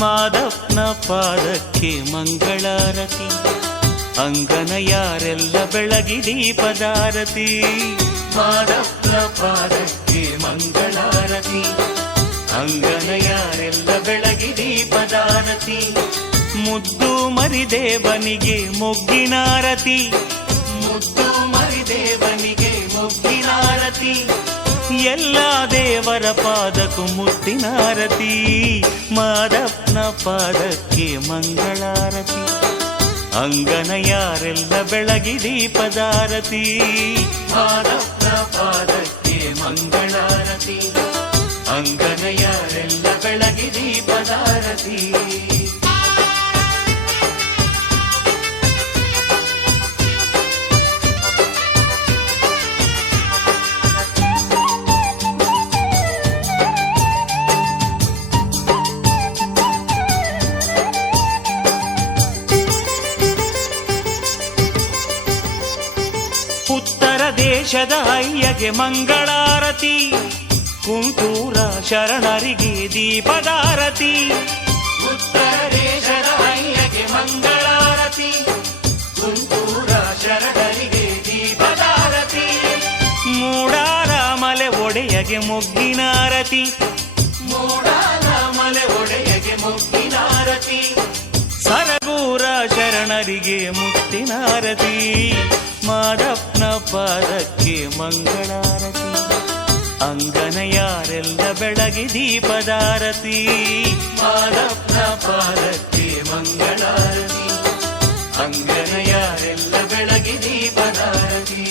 ಮಾದಪ್ಪನ ಪಾದಕ್ಕೆ ಮಂಗಳಾರತಿ, ಅಂಗನ ಯಾರೆಲ್ಲ ಬೆಳಗಿ ದೀಪದಾರತಿ. ಮಾದಪ್ಪನ ಪಾದಕ್ಕೆ ಮಂಗಳಾರತಿ, ಅಂಗನ ಯಾರೆಲ್ಲ ಬೆಳಗಿ ದೀಪದಾರತಿ. ಮುದ್ದು ಮರಿದೇವನಿಗೆ ಮೊಗ್ಗಿನಾರತಿ, ಮುದ್ದು ಮರಿದೇವನಿಗೆ ಮೊಗ್ಗಿನಾರತಿ. ಎಲ್ಲ ದೇವರ ಪಾದಕ್ಕೂ ಮುತ್ತಿನಾರತಿ. ಮಾದಪ್ಪನ ಪಾದಕ್ಕೆ ಮಂಗಳಾರತಿ, ಅಂಗನ ಯಾರೆಲ್ಲ ಬೆಳಗಿ ದೀಪದಾರತಿ. ಮಾದಪ್ಪನ ಪಾದಕ್ಕೆ ಮಂಗಳಾರತಿ, ಅಂಗನ ಯಾರೆಲ್ಲ ಬೆಳಗಿ ದೀಪದಾರತಿ. ಉತ್ತರ ದೇಶದ ಅಯ್ಯಗೆ ಮಂಗಳಾರತಿ, ಕುಂಟೂರ ಶರಣರಿಗೆ ದೀಪದಾರತಿ. ಉತ್ತರ ದೇಶದ ಅಯ್ಯಗೆ ಮಂಗಳಾರತಿ, ಕುಂಟೂರ ಶರಣರಿಗೆ ದೀಪದಾರತಿ. ಮೂಡಾರ ಮಲೆ ಒಡೆಯಗೆ ಮೊಗ್ಗಿನಾರತಿ, ಮೂಡಾರ ಮಲೆ ಒಡೆಯಗೆ ಮೊಗ್ಗಿನಾರತಿ. ಸರಗೂರ ಶರಣರಿಗೆ ಮುತ್ತಿನಾರತಿ. ಮಾದಪ್ಪನ ಪಾದಕ್ಕೆ ಮಂಗಳಾರತಿ, ಅಂಗನ ಯಾರೆಲ್ಲ ಬೆಳಗಿ ದೀಪದಾರತಿ. ಮಾದಪ್ಪನ ಪಾದಕ್ಕೆ ಮಂಗಳಾರತಿ, ಅಂಗನ ಯಾರೆಲ್ಲ ಬೆಳಗಿ ದೀಪದಾರತಿ.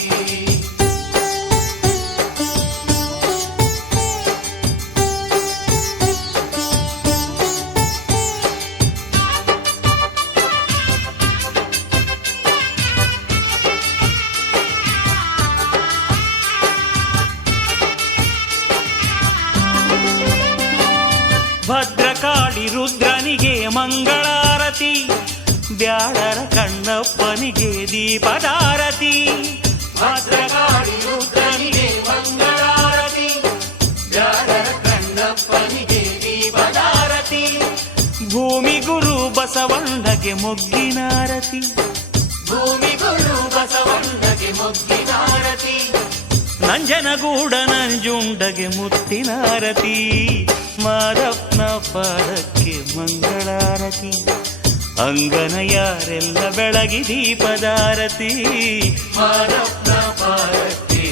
ಭದ್ರಕಾಳಿ ರುದ್ರನಿಗೆ ಮಂಗಳಾರತಿ, ಬ್ಯಾಡರ ಕಣ್ಣಪ್ಪನಿಗೆ ದೀಪದಾರತಿ. ಭದ್ರಕಾಳಿ ರುದ್ರನಿಗೆ ಮಂಗಳಾರತಿ, ಬ್ಯಾಡರ ಕಣ್ಣಪ್ಪನಿಗೆ ದೀಪದಾರತಿ. ಭೂಮಿ ಗುರು ಬಸವಣ್ಣಗೆ ಮೊಗ್ಗಿನಾರತಿ, ಭೂಮಿ ಗುರು ಬಸವಣ್ಣಗೆ ಮೊಗ್ಗಿನಾರತಿ. ನಂಜನಗೂಡ ನಂಜುಂಡಗೆ ಮುತ್ತಿನಾರತಿ. ಮಾದಪ್ಪನ ಪಾದಕ್ಕೆ ಮಂಗಳಾರತಿ, ಅಂಗನ ಯಾರೆಲ್ಲ ಬೆಳಗಿ ದೀಪದಾರತಿ. ಮಾದಪ್ಪನ ಪಾದಕ್ಕೆ